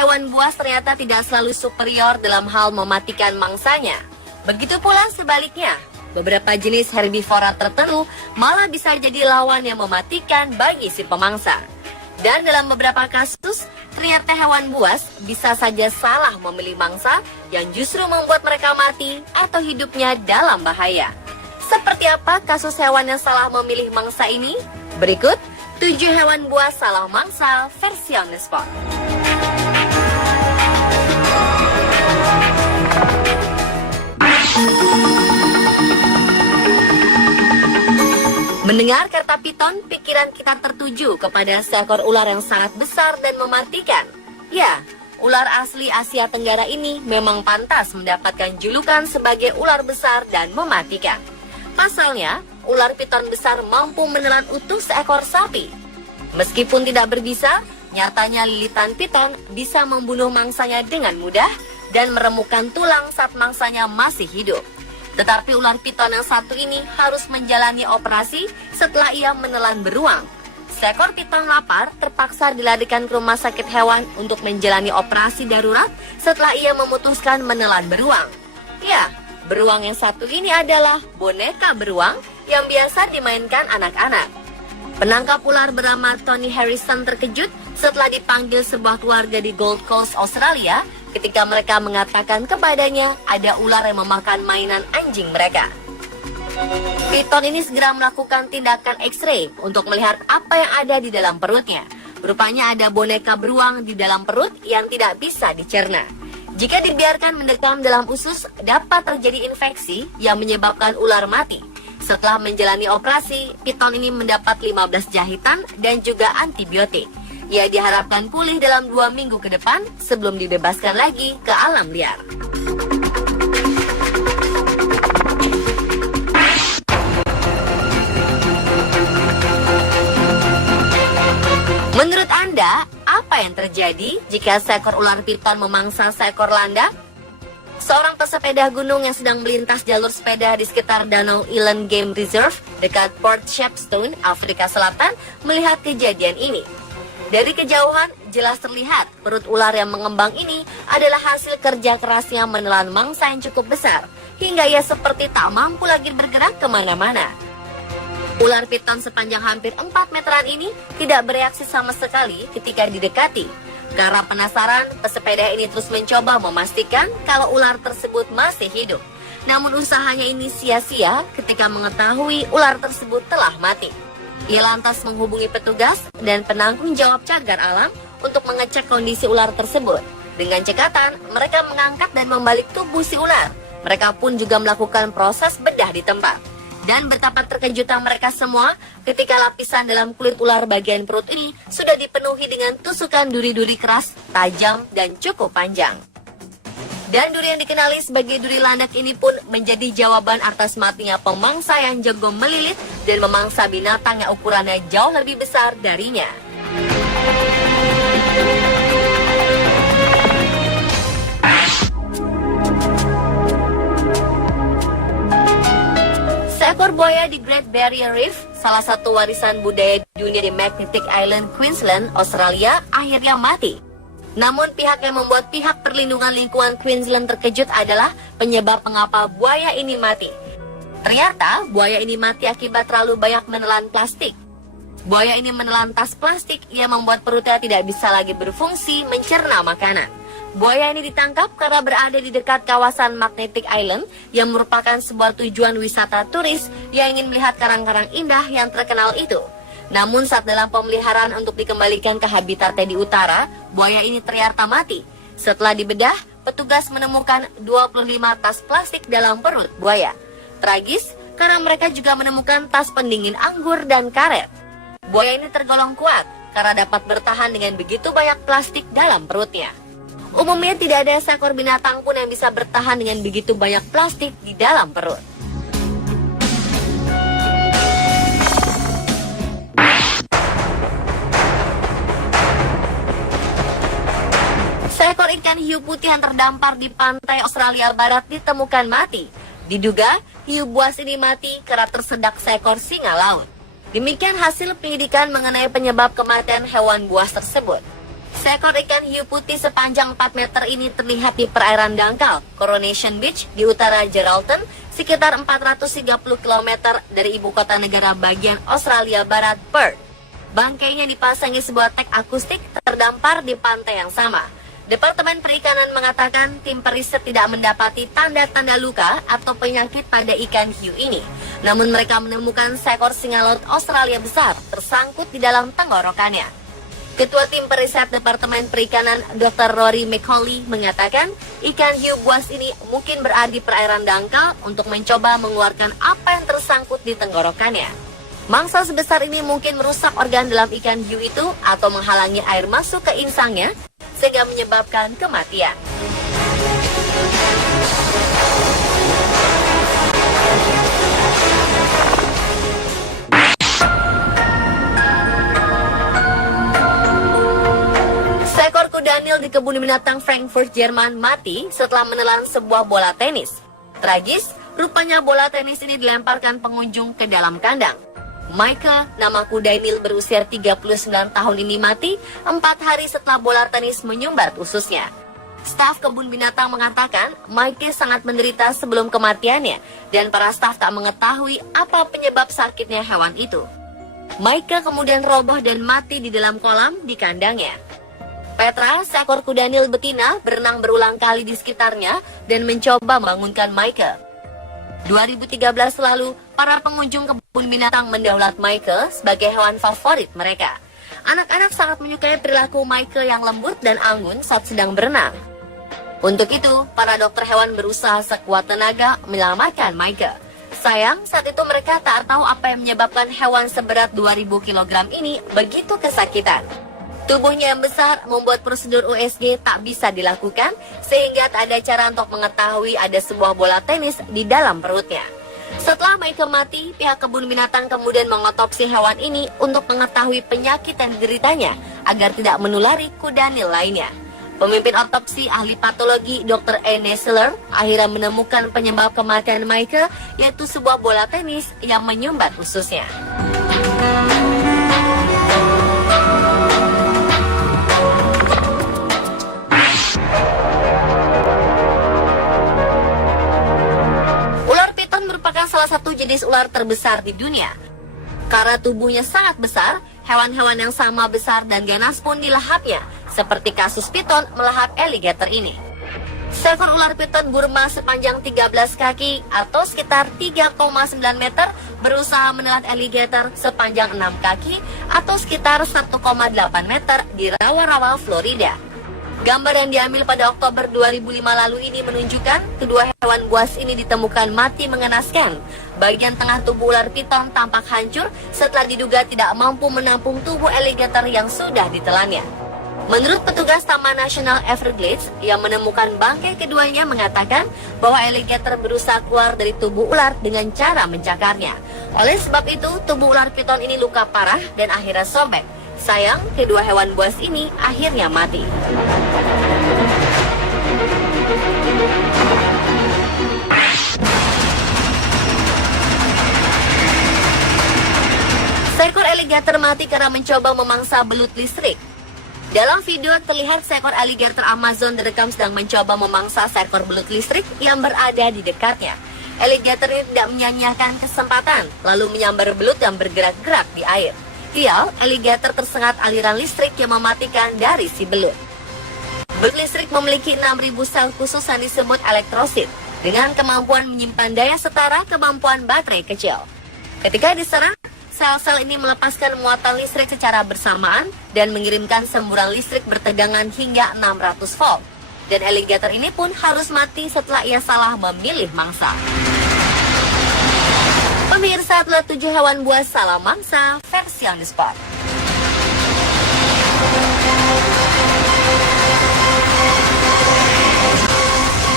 hewan buas ternyata tidak selalu superior dalam hal mematikan mangsanya. Begitu pula sebaliknya, beberapa jenis herbivora tertentu malah bisa jadi lawan yang mematikan bagi si pemangsa. Dan dalam beberapa kasus, ternyata hewan buas bisa saja salah memilih mangsa yang justru membuat mereka mati atau hidupnya dalam bahaya. Seperti apa kasus hewan yang salah memilih mangsa ini? Berikut 7 hewan buas salah mangsa versi on the spot. Mendengar kata piton, pikiran kita tertuju kepada seekor ular yang sangat besar dan mematikan. Ya, ular asli Asia Tenggara ini memang pantas mendapatkan julukan sebagai ular besar dan mematikan. Pasalnya, ular piton besar mampu menelan utuh seekor sapi. Meskipun tidak berbisa, nyatanya lilitan piton bisa membunuh mangsanya dengan mudah dan meremukkan tulang saat mangsanya masih hidup. Tetapi ular piton yang satu ini harus menjalani operasi setelah ia menelan beruang. Seekor piton lapar terpaksa dilarikan ke rumah sakit hewan untuk menjalani operasi darurat setelah ia memutuskan menelan beruang. Ya, beruang yang satu ini adalah boneka beruang yang biasa dimainkan anak-anak. Penangkap ular bernama Tony Harrison terkejut setelah dipanggil sebuah keluarga di Gold Coast, Australia, ketika mereka mengatakan kepadanya ada ular yang memakan mainan anjing mereka. Piton ini segera melakukan tindakan X-ray untuk melihat apa yang ada di dalam perutnya. Rupanya ada boneka beruang di dalam perut yang tidak bisa dicerna. Jika dibiarkan mendekam dalam usus, dapat terjadi infeksi yang menyebabkan ular mati. Setelah menjalani operasi, piton ini mendapat 15 jahitan dan juga antibiotik. Ia diharapkan pulih dalam 2 minggu ke depan sebelum dibebaskan lagi ke alam liar. Menurut Anda, apa yang terjadi jika seekor ular piton memangsa seekor landak? Seorang pesepeda gunung yang sedang melintas jalur sepeda di sekitar Danau Eland Game Reserve dekat Port Shepstone, Afrika Selatan, melihat kejadian ini. Dari kejauhan, jelas terlihat perut ular yang mengembang ini adalah hasil kerja kerasnya menelan mangsa yang cukup besar, hingga ia seperti tak mampu lagi bergerak kemana-mana. Ular piton sepanjang hampir 4 meteran ini tidak bereaksi sama sekali ketika didekati. Karena penasaran, pesepeda ini terus mencoba memastikan kalau ular tersebut masih hidup. Namun usahanya ini sia-sia ketika mengetahui ular tersebut telah mati. Ia lantas menghubungi petugas dan penanggung jawab cagar alam untuk mengecek kondisi ular tersebut. Dengan cekatan, mereka mengangkat dan membalik tubuh si ular. Mereka pun juga melakukan proses bedah di tempat. Dan betapa terkejutan mereka semua ketika lapisan dalam kulit ular bagian perut ini sudah dipenuhi dengan tusukan duri-duri keras, tajam, dan cukup panjang. Dan duri yang dikenali sebagai duri landak ini pun menjadi jawaban atas matinya pemangsa yang jago melilit dan memangsa binatang yang ukurannya jauh lebih besar darinya. Seekor buaya di Great Barrier Reef, salah satu warisan budaya dunia di Magnetic Island, Queensland, Australia, akhirnya mati. Namun pihak yang membuat pihak perlindungan lingkungan Queensland terkejut adalah penyebab mengapa buaya ini mati. Ternyata buaya ini mati akibat terlalu banyak menelan plastik. Buaya ini menelan tas plastik yang membuat perutnya tidak bisa lagi berfungsi mencerna makanan. Buaya ini ditangkap karena berada di dekat kawasan Magnetic Island yang merupakan sebuah tujuan wisata turis yang ingin melihat karang-karang indah yang terkenal itu. Namun saat dalam pemeliharaan untuk dikembalikan ke habitatnya di utara, buaya ini ternyata mati. Setelah dibedah, petugas menemukan 25 tas plastik dalam perut buaya. Tragis karena mereka juga menemukan tas pendingin anggur dan karet. Buaya ini tergolong kuat karena dapat bertahan dengan begitu banyak plastik dalam perutnya. Umumnya tidak ada seekor binatang pun yang bisa bertahan dengan begitu banyak plastik di dalam perut. Seekor ikan hiu putih yang terdampar di pantai Australia Barat ditemukan mati. Diduga, hiu buas ini mati karena tersedak seekor singa laut. Demikian hasil penyidikan mengenai penyebab kematian hewan buas tersebut. Seekor ikan hiu putih sepanjang 4 meter ini terlihat di perairan dangkal Coronation Beach di utara Geraldton, sekitar 430 km dari ibu kota negara bagian Australia Barat, Perth. Bangkainya dipasangi sebuah tag akustik terdampar di pantai yang sama. Departemen Perikanan mengatakan tim periset tidak mendapati tanda-tanda luka atau penyakit pada ikan hiu ini. Namun mereka menemukan seekor singa laut Australia besar tersangkut di dalam tenggorokannya. Ketua tim periset Departemen Perikanan Dr. Rory McCauley mengatakan ikan hiu buas ini mungkin berada di perairan dangkal untuk mencoba mengeluarkan apa yang tersangkut di tenggorokannya. Mangsa sebesar ini mungkin merusak organ dalam ikan hiu itu atau menghalangi air masuk ke insangnya sehingga menyebabkan kematian. Seekor kuda Nil di kebun binatang Frankfurt, Jerman mati setelah menelan sebuah bola tenis. Tragis, rupanya bola tenis ini dilemparkan pengunjung ke dalam kandang. Michael, nama kuda Nil berusia 39 tahun ini mati 4 hari setelah bola tenis menyumbat ususnya. Staf kebun binatang mengatakan Michael sangat menderita sebelum kematiannya dan para staf tak mengetahui apa penyebab sakitnya hewan itu. Michael kemudian roboh dan mati di dalam kolam di kandangnya. Petra, seekor kuda Nil betina, berenang berulang kali di sekitarnya dan mencoba membangunkan Michael. 2013 lalu, para pengunjung kebun binatang mendaulat Michael sebagai hewan favorit mereka. Anak-anak sangat menyukai perilaku Michael yang lembut dan anggun saat sedang berenang. Untuk itu, para dokter hewan berusaha sekuat tenaga menyelamatkan Michael. Sayang, saat itu mereka tak tahu apa yang menyebabkan hewan seberat 2000 kg ini begitu kesakitan. Tubuhnya yang besar membuat prosedur USG tak bisa dilakukan sehingga tak ada cara untuk mengetahui ada sebuah bola tenis di dalam perutnya. Setelah Michael mati, pihak kebun binatang kemudian mengotopsi hewan ini untuk mengetahui penyakit yang dideritanya agar tidak menulari kuda Nil lainnya. Pemimpin otopsi ahli patologi Dr. Anne Seller akhirnya menemukan penyebab kematian Michael yaitu sebuah bola tenis yang menyumbat ususnya. Salah satu jenis ular terbesar di dunia. Karena tubuhnya sangat besar, hewan-hewan yang sama besar dan ganas pun dilahapnya, seperti kasus piton melahap alligator ini. Seekor ular piton Burma sepanjang 13 kaki atau sekitar 3,9 meter berusaha menelan alligator sepanjang 6 kaki atau sekitar 1,8 meter di rawa-rawa Florida. Gambar yang diambil pada Oktober 2005 lalu ini menunjukkan kedua hewan buas ini ditemukan mati mengenaskan. Bagian tengah tubuh ular piton tampak hancur setelah diduga tidak mampu menampung tubuh alligator yang sudah ditelannya. Menurut petugas Taman Nasional Everglades yang menemukan bangkai keduanya mengatakan bahwa alligator berusaha keluar dari tubuh ular dengan cara mencakarnya. Oleh sebab itu, tubuh ular piton ini luka parah dan akhirnya sobek. Sayang, kedua hewan buas ini akhirnya mati. Seekor alligator mati karena mencoba memangsa belut listrik. Dalam video terlihat seekor alligator Amazon direkam sedang mencoba memangsa seekor belut listrik yang berada di dekatnya. Alligator ini tidak menyia-nyiakan kesempatan, lalu menyambar belut yang bergerak-gerak di air. Sial, alligator tersengat aliran listrik yang mematikan dari si belut. Belut listrik memiliki 6.000 sel khusus yang disebut elektrosit, dengan kemampuan menyimpan daya setara kemampuan baterai kecil. Ketika diserang, sel-sel ini melepaskan muatan listrik secara bersamaan dan mengirimkan semburan listrik bertegangan hingga 600 volt. Dan alligator ini pun harus mati setelah ia salah memilih mangsa. Pemirsa, telah 7 hewan buas salah mangsa versi on the spot.